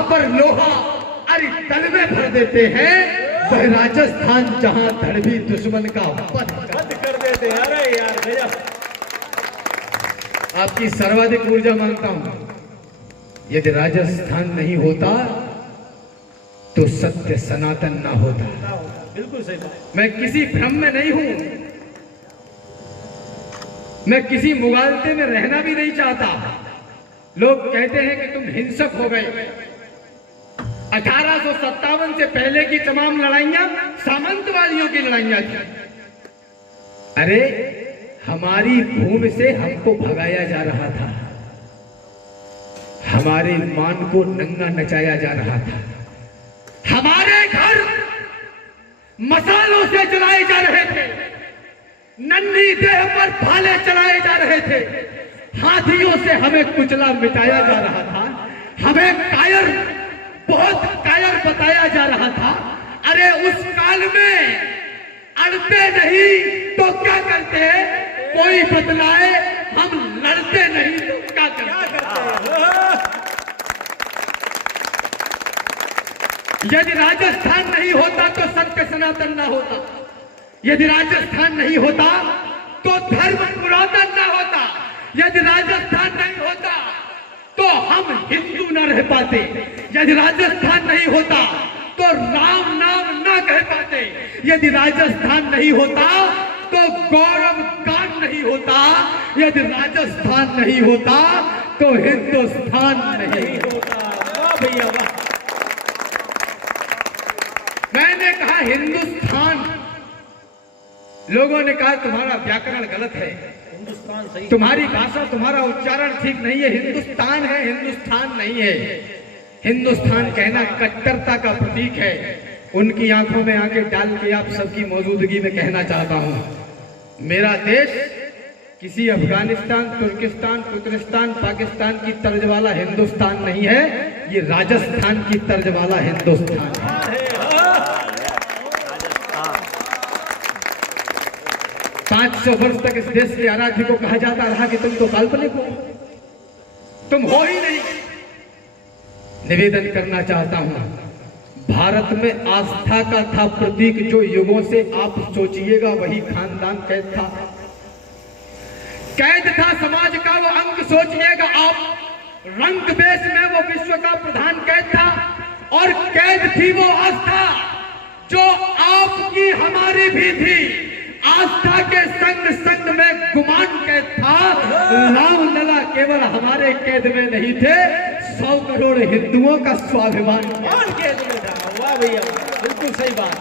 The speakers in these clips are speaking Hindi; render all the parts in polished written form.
जहां पर लोहा अरे तल में भर देते हैं, वह राजस्थान जहां धड़ भी दुश्मन का वध कर देते हैं। अरे यार गजब, आपकी सर्वाधिक ऊर्जा मांगता हूं। यदि राजस्थान नहीं होता तो सत्य सनातन ना होता। बिल्कुल सही बात। मैं किसी भ्रम में नहीं हूं, मैं किसी मुगालते में रहना भी नहीं चाहता। लोग कहते हैं कि तुम हिंसक हो गए। 1857 से पहले की तमाम लड़ाइयां सामंतवादियों की लड़ाइयां थी। अरे हमारी भूमि से हमको भगाया जा रहा था, हमारे मान को नंगा नचाया जा रहा था, हमारे घर मसालों से जलाए जा रहे थे, नन्ही देह पर भाले चलाए जा रहे थे, हाथियों से हमें कुचला मिटाया जा रहा था, हमें कायर, बहुत कायर बताया जा रहा था। अरे उस काल में अड़ते नहीं तो क्या करते, कोई बतलाए, हम लड़ते नहीं तो क्या करते। यदि राजस्थान नहीं होता तो सत्य सनातन ना होता, यदि राजस्थान नहीं होता तो धर्म पुरातन ना होता, यदि राजस्थान नहीं होता तो हम हिंदू न रह पाते, यदि राजस्थान नहीं होता तो राम नाम न कह पाते, यदि राजस्थान नहीं होता तो गौरव गान नहीं होता, यदि राजस्थान नहीं होता तो हिंदुस्तान नहीं होता। वाह भैया वाह। मैंने कहा हिंदुस्तान, लोगों ने कहा तुम्हारा व्याकरण गलत है, हिंदुस्तान सही, तुम्हारी भाषा, तुम्हारा उच्चारण ठीक नहीं है, हिंदुस्तान है, हिंदुस्तान नहीं है। हिंदुस्तान कहना कट्टरता का प्रतीक है। उनकी आंखों में आंखें डाल के आप सबकी मौजूदगी में कहना चाहता हूं, मेरा देश किसी अफगानिस्तान, तुर्किस्तान, तुर्कस्तान, पाकिस्तान की तर्ज वाला हिंदुस्तान नहीं है, ये राजस्थान की तर्ज वाला हिंदुस्तान है। 500 वर्ष तक इस देश के आराध्य को कहा जाता रहा कि तुम तो काल्पनिक हो, तुम हो ही नहीं। निवेदन करना चाहता हूं, भारत में आस्था का था प्रतीक जो युगों से, आप सोचिएगा वही खानदान कैद था, कैद था समाज का वो अंग, सोचिएगा आप रंग बेस में वो विश्व का प्रधान कैद था, और कैद थी वो आस्था जो आपकी हमारी भी थी। आस्था के संग संग में गुमान कैद था, राम लला केवल हमारे कैद में नहीं थे, 100 करोड़ हिंदुओं का स्वाभिमान कैद में था। वाह भैया, बिल्कुल सही बात।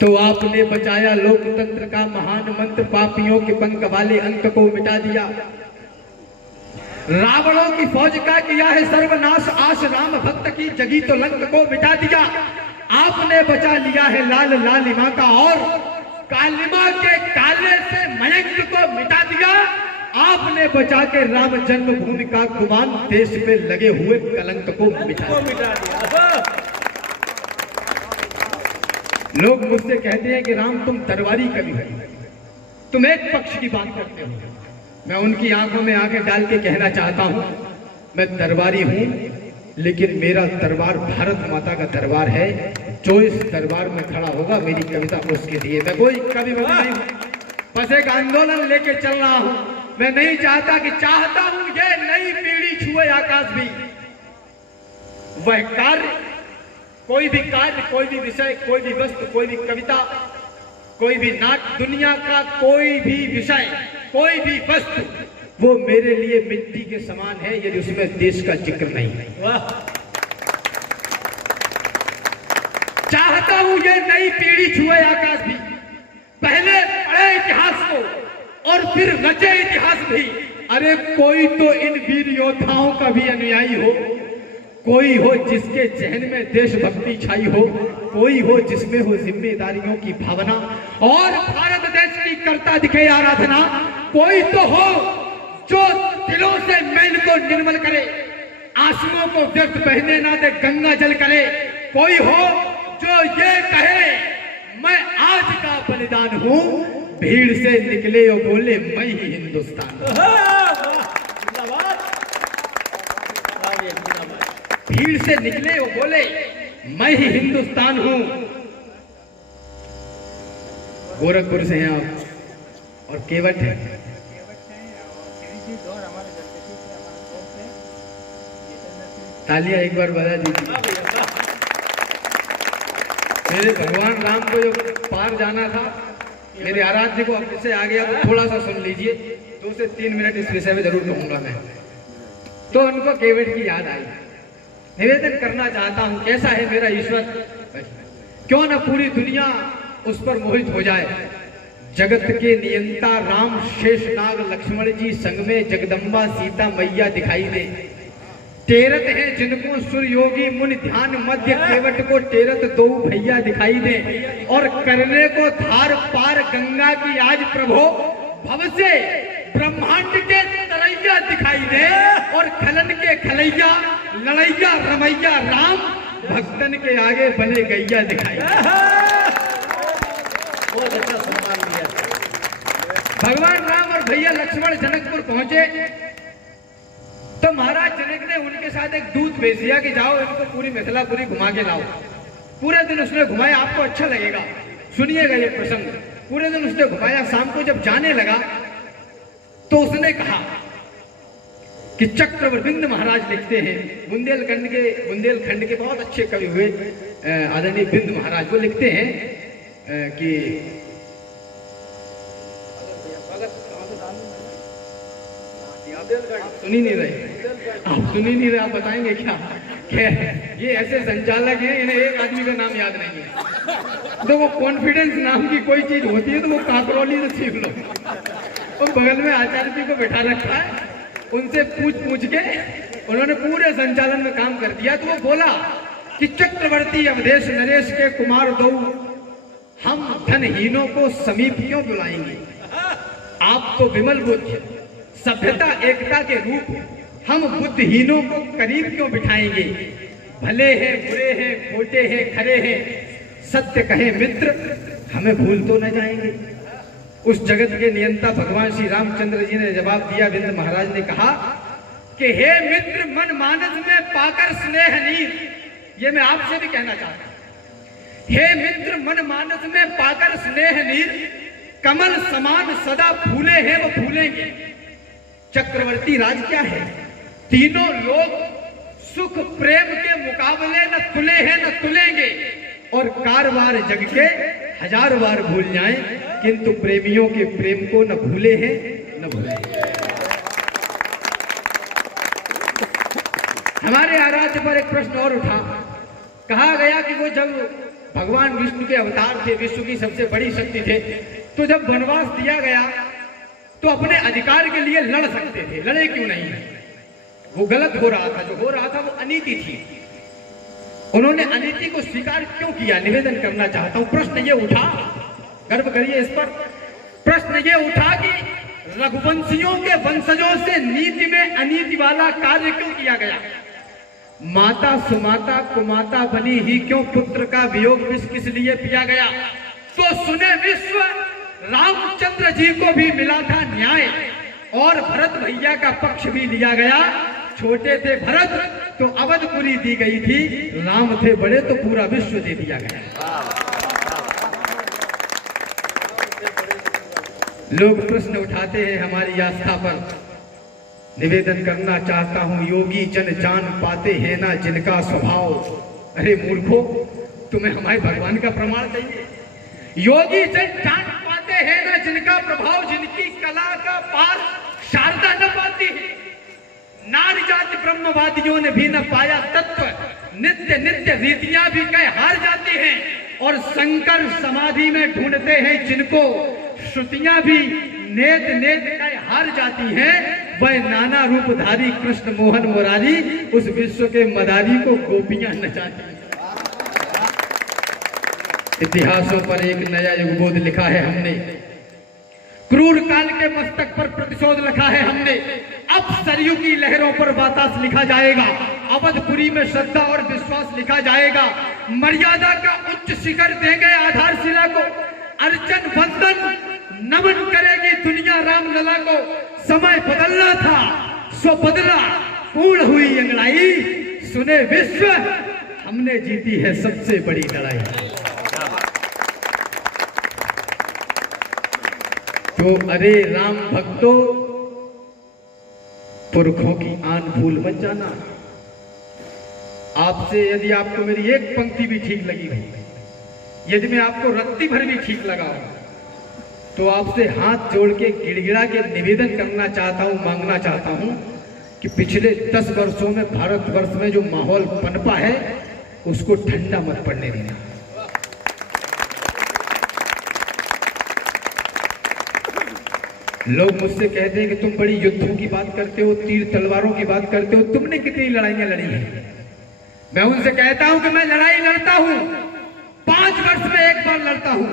तो आपने बचाया लोकतंत्र का महान मंत्र, पापियों के पंख वाले अंक को मिटा दिया, रावणों की फौज का किया है सर्वनाश, आश राम भक्त की जगी तो लंक को मिटा दिया। आपने बचा लिया है लाल लालिमा का, और कालिमा के काले से मयंक को मिटा दिया। आपने बचा के राम जन्मभूमि का गुमान, देश पे लगे हुए कलंक को मिटा दिया। लोग मुझसे कहते हैं कि राम तुम दरबारी कवि हो, तुम एक पक्ष की बात करते हो। मैं उनकी आंखों में आंखें डाल के कहना चाहता हूं, मैं दरबारी हूं, लेकिन मेरा दरबार भारत माता का दरबार है। जो इस दरबार में खड़ा होगा मेरी कविता उसके लिए, मैं कोई कवि नहीं हूं, बस एक आंदोलन लेके चल रहा हूं। मैं नहीं चाहता कि, चाहता हूं ये नई पीढ़ी छुए आकाश भी। वह कार्य, कोई भी कार्य, कोई भी विषय, कोई भी वस्तु, कोई भी कविता, कोई भी नाट्य, दुनिया का कोई भी विषय, कोई भी वस्तु, वो मेरे लिए मिट्टी के समान है यदि उसमें देश का जिक्र नहीं है। चाहता हूं ये नई पीढ़ी छुए आकाश भी, पहले पढ़े इतिहास को और फिर रचे इतिहास भी। अरे कोई तो इन वीर योद्धाओं का भी अनुयायी हो, कोई हो जिसके जहन में देशभक्ति छाई हो, कोई हो जिसमें हो जिम्मेदारियों की भावना और भारत देश की करता दिखे आराधना, कोई तो हो जो दिलों से मैल को निर्मल करे, आंसुओं को व्यर्थ बहने ना दे, गंगा जल करे। कोई हो जो ये कहे मैं आज का बलिदान हूं, भीड़ से निकले और बोले मैं ही हिंदुस्तान। भीड़ से निकले वो बोले, मैं ही हिंदुस्तान हूं। गोरखपुर से हैं आप और केवट है। तालियां एक बार बजा दीजिए। मेरे भगवान राम को जो पार जाना था, मेरे आराध्य को अब से आ गया, तो थोड़ा सा सुन लीजिए। 2 से 3 मिनट इस विषय में जरूर कहूंगा मैं। तो उनको केवट की याद आई। निवेदन करना चाहता हूं, कैसा है मेरा ईश्वर, क्यों न पूरी दुनिया उस पर मोहित हो जाए। जगत के नियंता राम, शेषनाग लक्ष्मण जी संग में जगदम्बा सीता मैया दिखाई दे। टेरत है जिनको सुर योगी मुनि ध्यान मध्य, केवट को टेरत दो भैया दिखाई दे। और करने को धार पार गंगा की आज प्रभो, भव से ब्रह्मांड के तरैया दिखाई दे। और खलन के खलैया लड़ैया रमैया राम, भक्तन के आगे बने गैया दिखाई दे। बहुत अच्छा सम्मान दिया। भगवान राम और भैया लक्ष्मण जनकपुर पहुंचे तो महाराज जनक ने उनके साथ एक दूत भेज दिया कि जाओ इनको पूरी मिथिलापुरी घुमा के लाओ। पूरे दिन उसने घुमाया, आपको अच्छा लगेगा, सुनिएगा ये प्रसंग। पूरे दिन उसने घुमाया, शाम को जब जाने लगा तो उसने कहा कि चक्रवर्ती महाराज लिखते हैं, बुंदेलखंड के बहुत अच्छे कवि हुए आदरणीय बिंद महाराज, वो लिखते हैं कि सुनी नहीं रहे, आप बताएंगे क्या? ये ऐसे संचालक हैं, इन्हें एक आदमी का नाम याद नहीं है। तो वो कॉन्फिडेंस नाम की कोई चीज होती है तो वो काकरौली से सीख लो। और बगल में आचार्य जी को बैठा रखा है, उनसे पूछ के उन्होंने पूरे संचालन में काम कर दिया। तो वो बोला कि चक्रवर्ती अवधेश नरेश के कुमार दो, हम धनहीनों को समीप क्यों बुलाएंगे? आप तो विमल बुद्धि सभ्यता एकता के रूप, हम बुद्धिहीनों को करीब क्यों बिठाएंगे? भले हैं बुरे हैं खोटे हैं खरे हैं, सत्य कहे मित्र, हमें भूल तो न जाएंगे। उस जगत के नियंता भगवान श्री रामचंद्र जी ने जवाब दिया। बिंद महाराज ने कहा कि हे मित्र, मन मानस में पाकर स्नेह नीर, ये मैं आपसे भी कहना चाहता हूं। हे मित्र, मन मानस में पाकर स्नेह नीर, कमल समान सदा फूले हैं वो फूलेंगे। चक्रवर्ती राज क्या है? तीनों लोग सुख प्रेम के मुकाबले न तुले हैं न तुलेंगे। और कारवार जग के 1000 बार भूल जाएं, किंतु प्रेमियों के प्रेम को न भूले हैं न भूले। हमारे आराध्य पर एक प्रश्न और उठा। कहा गया कि वो जब भगवान विष्णु के अवतार थे, विश्व की सबसे बड़ी शक्ति थे, तो जब वनवास दिया गया तो अपने अधिकार के लिए लड़ सकते थे, लड़े क्यों नहीं? वो गलत हो रहा था, जो हो रहा था वो अनीति थी। उन्होंने अनीति को स्वीकार क्यों किया? निवेदन करना चाहता हूं। प्रश्न ये उठा, गर्व करिए इस पर, प्रश्न ये उठा कि रघुवंशियों के वंशजों से नीति में अनीति वाला कार्य क्यों किया गया? माता सुमाता कुमाता बनी ही क्यों पुत्र का वियोग विष किस लिए पिया गया? तो सुने विश्व, रामचंद्र जी को भी मिला था न्याय और भरत भैया का पक्ष भी लिया गया। छोटे थे भरत तो अवधपुरी दी गई थी, राम थे बड़े तो पूरा विश्व दे दिया गया। लोग प्रश्न उठाते हैं हमारी आस्था पर। निवेदन करना चाहता हूं, योगी जन जान पाते हैं ना जिनका स्वभाव। अरे मूर्खो, तुम्हें हमारे भगवान का प्रमाण चाहिए? योगी जन जान पाते हैं ना जिनका प्रभाव, जिनकी कला का पार शारदा न पाती है। नारी जाति ब्रह्मवादियों ने भी न पाया तत्व, नित्य नित्य रीतियां भी कई हार जाती हैं। और शंकर समाधि में ढूंढते हैं जिनको, श्रुतियां भी नेत नेत कई हार जाती हैं। वह नाना रूपधारी कृष्ण मोहन मुरारी, उस विश्व के मदारी को गोपियां नचाती हैं। इतिहासों पर एक नया युगबोध लिखा है हमने, क्रूर काल के मस्तक पर प्रतिशोध लिखा है हमने। अब सरयू की लहरों पर वातास लिखा जाएगा, अवधपुरी में श्रद्धा और विश्वास लिखा जाएगा। मर्यादा का उच्च शिखर देंगे आधारशिला को, अर्चन वंदन नमन करेगी दुनिया रामलला को। समय बदलना था सो बदला, पूर्ण हुई अंगड़ाई, सुने विश्व हमने जीती है सबसे बड़ी लड़ाई। तो अरे राम भक्तों, पुरखों की आन भूल मत जाना। आपसे यदि आपको मेरी एक पंक्ति भी ठीक लगी हो, यदि मैं आपको रत्ती भर भी ठीक लगा हो, तो आपसे हाथ जोड़ के गिड़गिड़ा के निवेदन करना चाहता हूं, मांगना चाहता हूं कि पिछले 10 वर्षों में भारतवर्ष में जो माहौल पनपा है उसको ठंडा मत पड़ने देना। लोग मुझसे कहते हैं कि तुम बड़ी युद्धों की बात करते हो, तीर तलवारों की बात करते हो, तुमने कितनी लड़ाइयां लड़ी हैं। मैं उनसे कहता हूं कि मैं लड़ाई लड़ता हूं, 5 वर्ष में एक बार लड़ता हूं।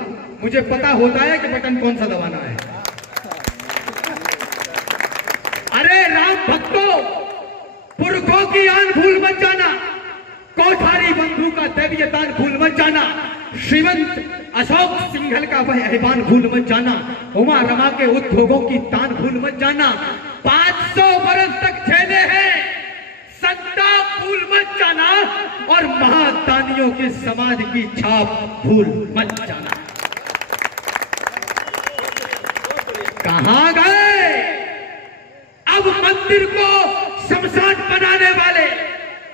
मुझे पता होता है कि बटन कौन सा दबाना है। अरे राम भक्तों, पुरखों की आन भूल मत जाना, कोठारी बंधु का दैवीयतान भूल मत जाना, श्रीमंत अशोक सिंघल का वह अहिबान भूल मत जाना, उमा रमा के उद्योगों की तान भूल मत जाना, 500 वर्ष तक झेले हैं संताप भूल मत जाना, और महादानियों के समाज की छाप भूल मत जाना। कहां गए अब मंदिर को शमशान बनाने वाले?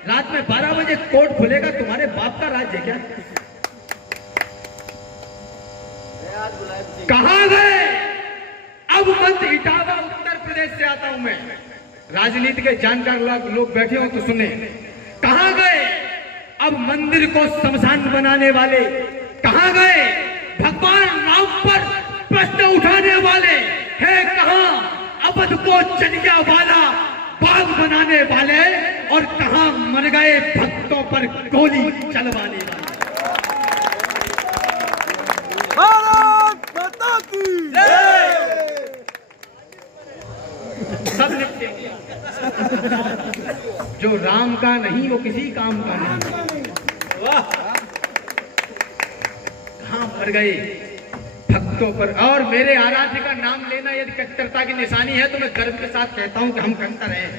रात में 12 बजे कोर्ट खुलेगा, तुम्हारे बाप का राज्य क्या? कहां गए अब मंदिर? इटावा उत्तर प्रदेश से आता हूं मैं, राजनीति के जानकार लोग बैठे हो तो सुने। कहां गए अब मंदिर को शमशान बनाने वाले? कहां गए भगवान राम पर प्रश्न उठाने वाले? है कहां अवध को चलिया वाला बाग बनाने वाले? और कहां मर गए भक्तों पर गोली चलवाने वाले? सब निपटेंगे। जो राम का नहीं वो किसी काम का नहीं। कहां मर गए भक्तों पर? और मेरे आराध्य का नाम लेना यदि कट्टरता की निशानी है तो मैं गर्व के साथ कहता हूं कि हम कट्टर हैं।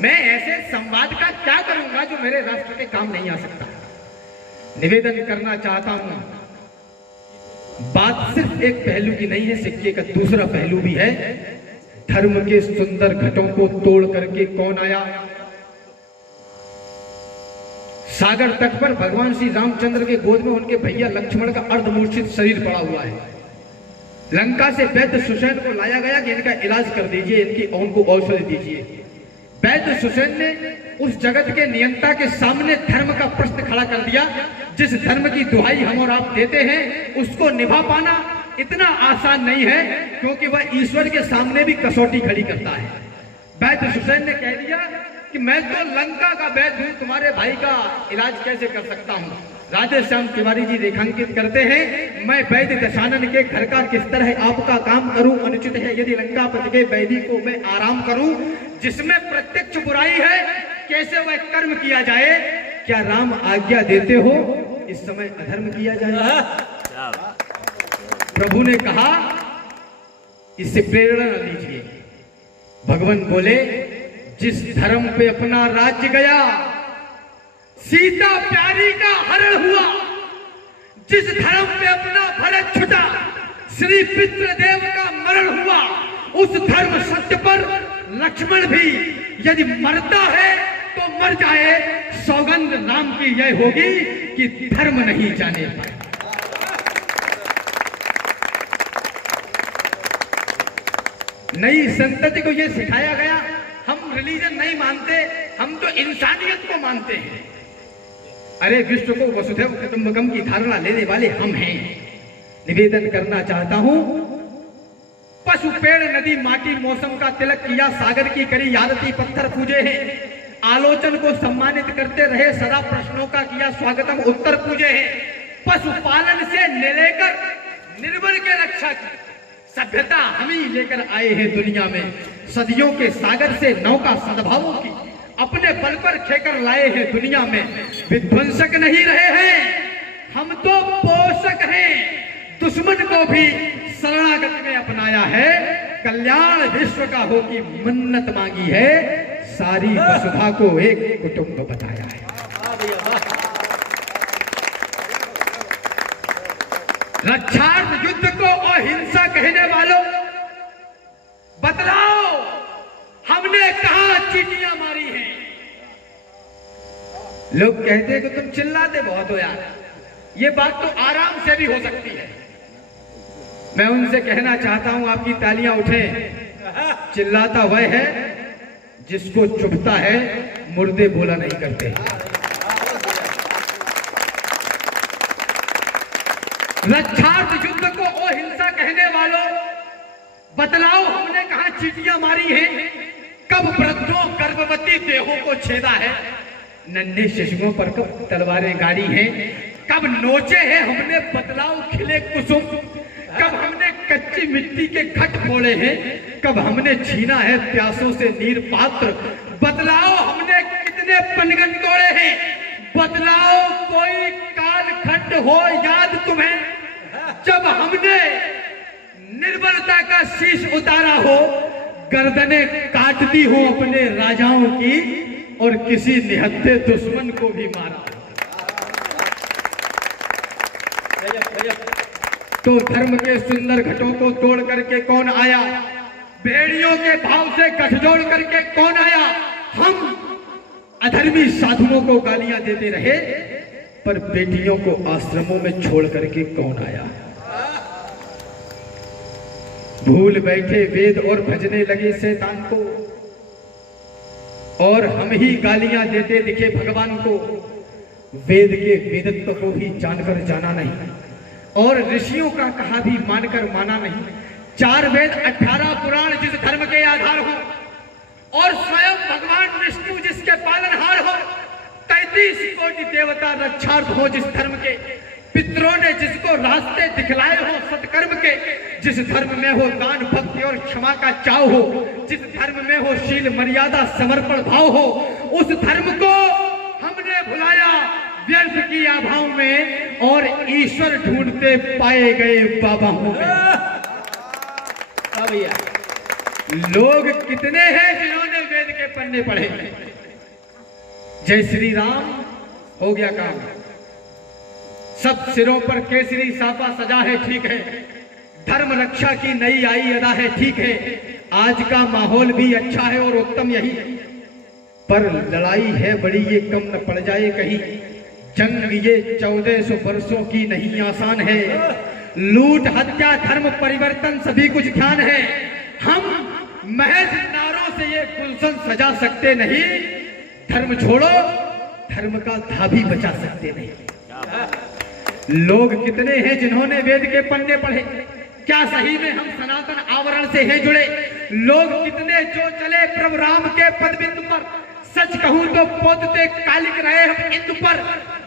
मैं ऐसे संवाद का क्या करूंगा जो मेरे राष्ट्र के काम नहीं आ सकता। निवेदन करना चाहता हूं, बात सिर्फ एक पहलू की नहीं है, सिक्के का दूसरा पहलू भी है। धर्म के सुंदर घटों को तोड़ करके कौन आया? सागर तट पर भगवान श्री रामचंद्र के गोद में उनके भैया लक्ष्मण का अर्धमूर्छित शरीर पड़ा हुआ है। लंका से वैद्य सुसैन को लाया गया कि इनका इलाज कर दीजिए, उनको औषधि दीजिए। वैद्य सुसैन ने उस जगत के नियंता के सामने धर्म का प्रश्न खड़ा कर दिया। जिस धर्म की दुहाई हम और आप देते हैं उसको निभा पाना इतना आसान नहीं है, क्योंकि वह ईश्वर के सामने भी कसौटी खड़ी करता है। वैद्य सुसैन ने कह दिया कि मैं तो लंका का वैद्य हूं, तुम्हारे भाई का इलाज कैसे कर सकता हूं? राधेश्याम तिवारी जी रेखांकित करते हैं, मैं वैद्य दशानन के घर का किस तरह आपका काम करूं, अनुचित है यदि लंका पति के वैदी को मैं आराम करूं। जिसमें प्रत्यक्ष बुराई है कैसे वह कर्म किया जाए? क्या राम आज्ञा देते हो इस समय अधर्म किया जाए? प्रभु ने कहा इससे प्रेरणा न लीजिए। भगवान बोले जिस धर्म पे अपना राज्य गया, सीता प्यारी का हरण हुआ, जिस धर्म पे अपना भरत छुटा, श्री पितृदेव का मरण हुआ, उस धर्म सत्य पर लक्ष्मण भी यदि मरता है तो मर जाए, सौगंध राम की यह होगी कि धर्म नहीं जाने पाए। नई संतति को यह सिखाया गया, हम रिलीजन नहीं मानते, हम तो इंसानियत को मानते हैं। अरे विश्व को वसुधैव कुटुंबकम की धारणा लेने वाले हम हैं। निवेदन करना चाहता हूं, पशु पेड़ नदी माटी मौसम का तिलक किया, सागर की करी आरती, पत्थर पूजे हैं, आलोचन को सम्मानित करते रहे, सदा प्रश्नों का किया स्वागतम, उत्तर पूजे हैं। पशुपालन से लेकर निर्बल के रक्षा की सभ्यता हम ही लेकर आए हैं दुनिया में। सदियों के सागर से नौका सद्भावों की अपने बल पर खेकर लाए हैं दुनिया में। विध्वंसक नहीं रहे हैं, हम तो पोषक हैं। दुश्मन को भी शरणागत में अपनाया है। कल्याण विश्व का हो की मन्नत मांगी है, सारी वसुधा को एक कुटुंब बताया है। रक्षार्थ युद्ध को अहिंसा कहने वालों, बतलाओ हमने कहां चीटियां मारी हैं? लोग कहते हैं कि तुम चिल्लाते बहुत हो यार, ये बात तो आराम से भी हो सकती है। मैं उनसे कहना चाहता हूं आपकी तालियां उठें। चिल्लाता वह है जिसको चुभता है, मुर्दे बोला नहीं करते। रक्षार्थ युद्ध को अहिंसा कहने वालों, बतलाओ हमने कहां चीटियां मारी हैं? कब वृद्धों गर्भवती देहों को छेदा है? नन्हे शिशुओं पर कब तलवारें गाड़ी हैं? कब नोचे हैं हमने बतलाओ खिले कुसुम? कब हमने कच्ची मिट्टी के घट फोड़े हैं? कब हमने छीना है प्यासों से नीर पात्र? बतलाओ हमने कितने पनगन तोड़े हैं? बतलाओ कोई कालखंड हो याद तुम्हें, जब हमने निर्बलता का शीश उतारा हो, गर्दने काटती हो अपने राजाओं की और किसी निहत्थे दुश्मन को भी मारा। तो धर्म के सुंदर घटों को तोड़ करके कौन आया? भेड़ियों के भाव से गठजोड़ करके कौन आया? हम अधर्मी साधुओं को गालियां देते रहे, पर बेटियों को आश्रमों में छोड़ करके कौन आया? भूल बैठे वेद और भजने लगे शैतान को, और हम ही गालियां देते दिखे भगवान को। वेद के वेदत्व को भी जानकर जाना नहीं, और ऋषियों का कहा भी मानकर माना नहीं। 4 वेद 18 पुराण जिस धर्म के आधार हो, और स्वयं भगवान विष्णु जिसके पालनहार हो, 33 कोटि देवता रक्षार्थ हो जिस धर्म के, पितरों ने जिसको रास्ते दिखलाए हो सत्कर्म के, जिस धर्म में हो दान भक्ति और क्षमा का चाव हो, जिस धर्म में हो शील मर्यादा समर्पण भाव हो, उस धर्म को हमने भुलाया व्यर्थ की आभाओं में, और ईश्वर ढूंढते पाए गए बाबाओं में। भैया लोग कितने हैं जिन्होंने वेद के पन्ने पढ़े? जय श्री राम हो गया काम, सब सिरों पर केसरी साफा सजा है, ठीक है। धर्म रक्षा की नई आई अदा है, ठीक है। आज का माहौल भी अच्छा है और उत्तम यही, पर लड़ाई है बड़ी, ये कम न पड़ जाए कहीं। जंग ये 1400 वर्षों की नहीं आसान है। लूट हत्या धर्म परिवर्तन सभी कुछ ध्यान है। हम महज नारों से ये गुलशन सजा सकते नहीं, धर्म छोड़ो धर्म का धाबी बचा सकते नहीं। लोग कितने हैं जिन्होंने वेद के पन्ने पढ़े? क्या सही में हम सनातन आवरण से हैं जुड़े? लोग कितने जो चले प्रभु राम के पद बिंदु पर, सच कहूं तो पोतते कालिक रहे हम इंदु पर।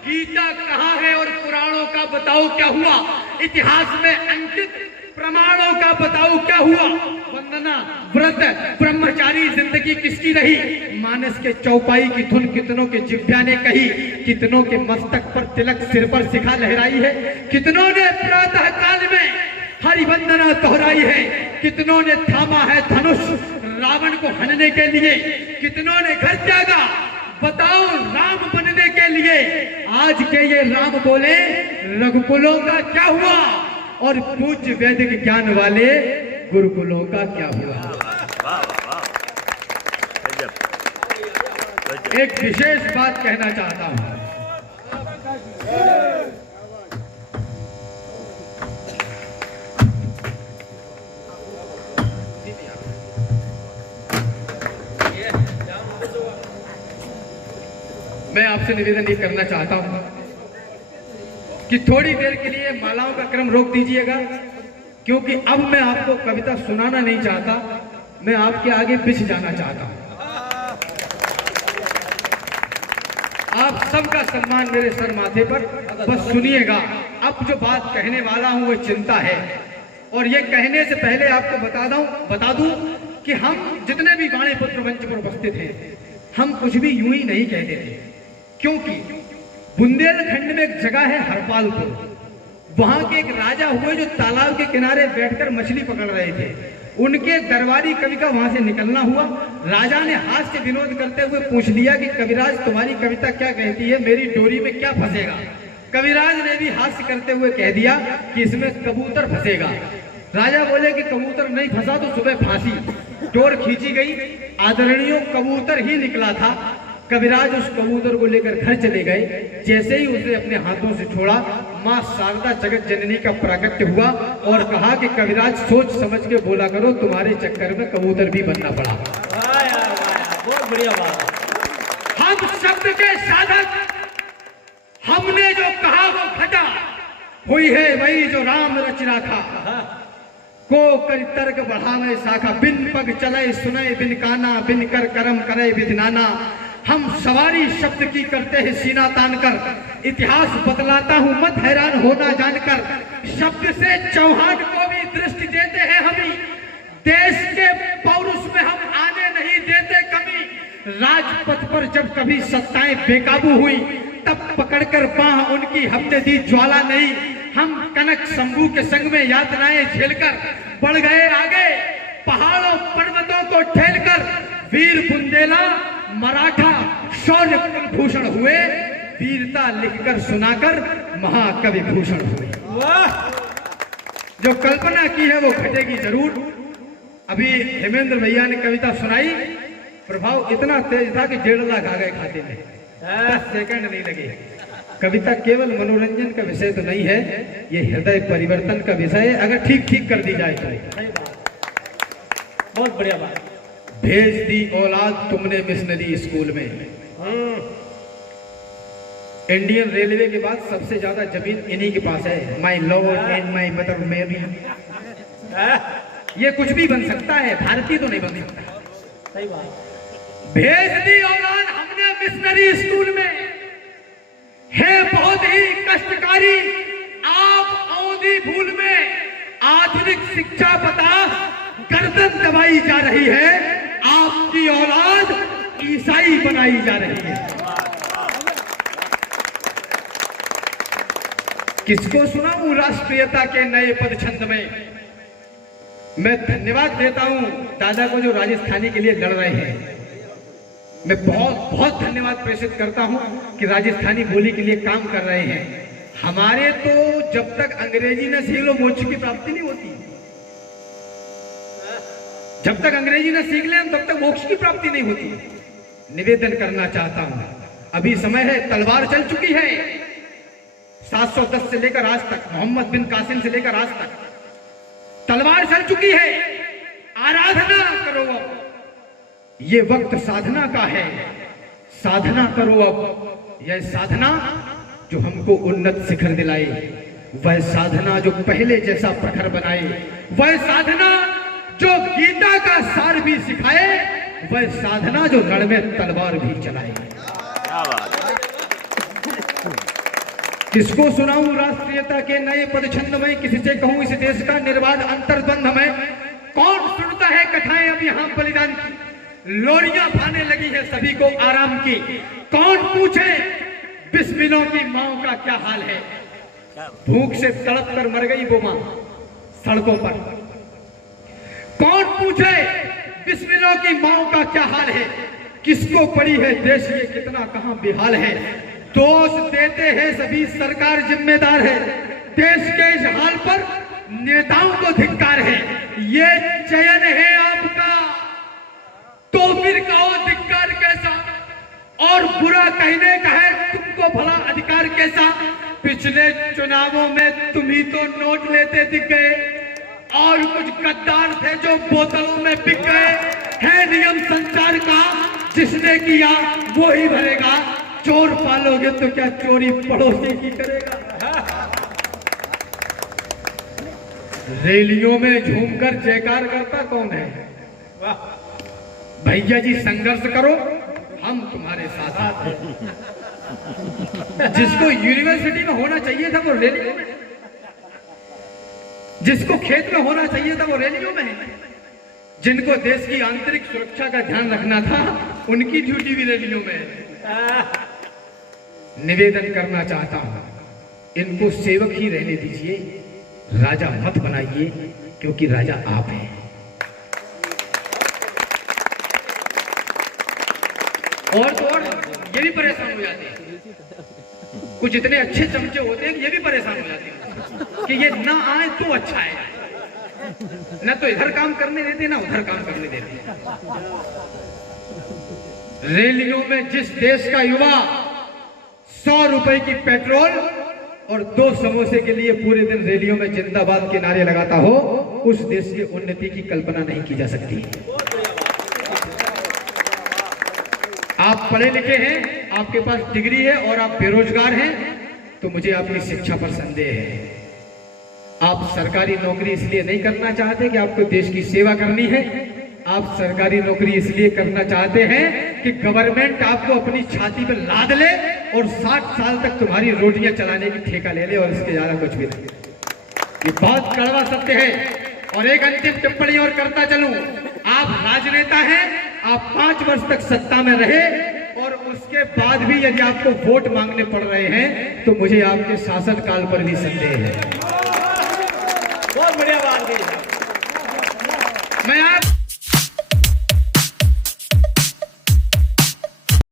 गीता कहाँ है और पुराणों का बताओ क्या हुआ? इतिहास में अंकित प्रमाणों का बताओ क्या हुआ? वंदना व्रत ब्रह्मचारी जिंदगी किसकी रही? मानस के चौपाई की धुन कितनों के जिह्वा ने कही, कितनों के मस्तक पर तिलक सिर पर शिखा लहराई है, कितनों ने प्रातः काल में हरि वंदना दोहराई है, कितनों ने थामा है धनुष रावण को हनने के लिए, कितनों ने घर त्यागा बताओ राम बनने के लिए। आज के ये राम बोले रघुकुलों का क्या हुआ, और पूज्य वैदिक ज्ञान वाले गुरुकुलों का क्या हुआ? एक विशेष बात कहना चाहता हूं। मैं आपसे निवेदन ये करना चाहता हूं कि थोड़ी देर के लिए मालाओं का क्रम रोक दीजिएगा, क्योंकि अब मैं आपको कविता सुनाना नहीं चाहता, मैं आपके आगे बिछ जाना चाहता हूं। आप सबका सम्मान मेरे सर माथे पर, बस सुनिएगा। अब जो बात कहने वाला हूं वो चिंता है, और ये कहने से पहले आपको बता दूं कि हम जितने भी वाणी पुत्र मंच पर उपस्थित हैं, हम कुछ भी यूं ही नहीं कहते थे, क्योंकि बुंदेलखंड में एक जगह है हरपालपुर, वहां के एक राजा हुए जो तालाब के किनारे बैठकर मछली पकड़ रहे थे। उनके दरबारी कवि का वहां से निकलना हुआ। राजा ने हास्य विनोद करते हुए पूछ लिया कि कविराज तुम्हारी कविता क्या कहती है, मेरी डोरी में क्या फंसेगा। कविराज ने भी हास्य करते हुए कह दिया कि इसमें कबूतर फंसेगा। राजा बोले कि कबूतर नहीं फंसा तो सुबह फांसी। डोर खींची गई, आदरणीय कबूतर ही निकला था। कविराज उस कबूतर को लेकर घर चले गए। जैसे ही उसे अपने हाथों से छोड़ा, मां शारदा जगत जननी का प्राकट्य हुआ और कहा कि कविराज सोच समझ के बोला करो, तुम्हारे चक्कर में कबूतर भी बनना पड़ा। बहुत बढ़िया बात। हम शब्द के साधक, हमने जो कहा वो घटा, हुई है वही जो राम रच राखा। को कर तर्क बढ़ावे शाखा, बिन पग चले सुने बिन काना, बिन कर करम करे विधनाना। हम सवारी शब्द की करते हैं सीना तान कर, इतिहास बतलाता हूं मत हैरान होना जानकर। शब्द से चौहान को भी दृष्टि देते हैं हमी, देश के पौरुष में हम आने नहीं देते कमी। राजपथ पर जब कभी सत्ताएं बेकाबू हुई, तब पकड़कर बाह उनकी हमने दी ज्वाला नहीं। हम कनक शंभू के संग में यातनाएं झेलकर बढ़ गए आगे, पहाड़ों पर्वतों को ठेलकर। वीर बुंदेला मराठा शौर्य कुलभूषण हुए, वीरता लिखकर सुनाकर महाकवि भूषण हुए। जो कल्पना की है वो घटेगी जरूर। अभी हेमेंद्र भैया ने कविता सुनाई, प्रभाव इतना तेज था कि 1.5 लाख आ गए खाते में, 10 सेकंड नहीं लगे। कविता केवल मनोरंजन का विषय तो नहीं है, ये हृदय परिवर्तन का विषय है, अगर ठीक ठीक कर दी जाए तो। बहुत बढ़िया बात। भेज दी औलाद तुमने मिशनरी स्कूल में। इंडियन रेलवे के बाद सबसे ज्यादा जमीन इन्हीं के पास है। My lord and my mother मेरी। ये कुछ भी बन सकता है, भारतीय तो नहीं बन सकता। सही बात। भेज दी औलाद हमने मिशनरी स्कूल में, है बहुत ही कष्टकारी आप औंधी भूल में। आधुनिक शिक्षा बता गर्दन दबाई जा रही है, आपकी औलाद ईसाई बनाई जा रही है। किसको सुनाऊं राष्ट्रीयता के नए पद छंद में। मैं धन्यवाद देता हूं दादा को जो राजस्थानी के लिए लड़ रहे हैं। मैं बहुत बहुत धन्यवाद प्रेषित करता हूं कि राजस्थानी बोली के लिए काम कर रहे हैं। हमारे तो जब तक अंग्रेजी न सीख लो मोक्ष की प्राप्ति नहीं होती। जब तक अंग्रेजी न सीख लें तब तक मोक्ष की प्राप्ति नहीं होती। निवेदन करना चाहता हूं, अभी समय है, तलवार चल चुकी है 710 से लेकर आज तक, मोहम्मद बिन कासिम से लेकर आज तक तलवार चल चुकी है। आराधना करो अब, ये वक्त साधना का है। साधना करो अब, यह साधना जो हमको उन्नत शिखर दिलाए, वह साधना जो पहले जैसा प्रखर बनाए, वह साधना जो गीता का सार भी सिखाए, वह साधना जो रण में तलवार भी चलाए। किसको सुनाऊं राष्ट्रीयता के नए पद छंद में, किसी से कहूं इस देश का निर्बाध अंतर्द्वंद में। कौन सुनता है कथाएं अब यहाँ बलिदान की, लोरियां भाने लगी है सभी को आराम की। कौन पूछे बिस्मिलों की माओ का क्या हाल है, भूख से तड़प कर मर गई वो मां सड़कों पर। कौन पूछे बिस्मिलों की माओ का क्या हाल है, किसको पड़ी है देश ये कितना कहां बेहाल है। दोष देते हैं सभी सरकार जिम्मेदार है, देश के इस हाल पर नेताओं को धिक्कार है। ये चयन है आपका तो फिर कहो धिक्कार कैसा, और बुरा कहने का है तुमको भला अधिकार कैसा। पिछले चुनावों में तुम ही तो नोट लेते दिख गए, और कुछ गद्दार थे जो बोतलों में बिक गए। है नियम संचार का, जिसने किया वो ही भरेगा। चोर पालोगे तो क्या चोरी पड़ोसी की करेगा। रैलियों में झूमकर जयकार करता कौन है, भैया जी संघर्ष करो हम तुम्हारे साथ हैं। जिसको यूनिवर्सिटी में होना चाहिए था वो रैलियों में, जिसको खेत में होना चाहिए था वो रैलियों में है। जिनको देश की आंतरिक सुरक्षा का ध्यान रखना था उनकी ड्यूटी भी रैलियों में है। निवेदन करना चाहता हूं, इनको सेवक ही रहने दीजिए, राजा मत बनाइए, क्योंकि राजा आप हैं। और तो और ये भी परेशान हो जाते हैं, कुछ इतने अच्छे चमचे होते हैं कि ये भी परेशान हो जाते हैं कि ये ना आए तो अच्छा है, ना तो इधर काम करने देते ना उधर काम करने देते। रैलियों में जिस देश का युवा 100 रुपए की पेट्रोल और 2 समोसे के लिए पूरे दिन रैलियों में जिंदाबाद के नारे लगाता हो, उस देश की उन्नति की कल्पना नहीं की जा सकती। आप पढ़े लिखे हैं, आपके पास डिग्री है और आप बेरोजगार हैं, तो मुझे आपकी शिक्षा पर संदेह है। आप सरकारी नौकरी इसलिए नहीं करना चाहते कि आपको देश की सेवा करनी है, आप सरकारी नौकरी इसलिए करना चाहते हैं कि गवर्नमेंट आपको अपनी छाती पर लाद ले और 60 साल तक तुम्हारी रोटियां चलाने की ठेका ले ले, और इसके ज्यादा कुछ भी नहीं। ये बहुत कड़वा सत्य है। और एक अंतिम टिप्पणी और करता चलूं, आप राजनेता हैं, आप 5 वर्ष तक सत्ता में रहे और उसके बाद भी यदि आपको वोट मांगने पड़ रहे हैं तो मुझे आपके शासन काल पर भी संदेह है। बहुत बढ़िया बात है। मैं आप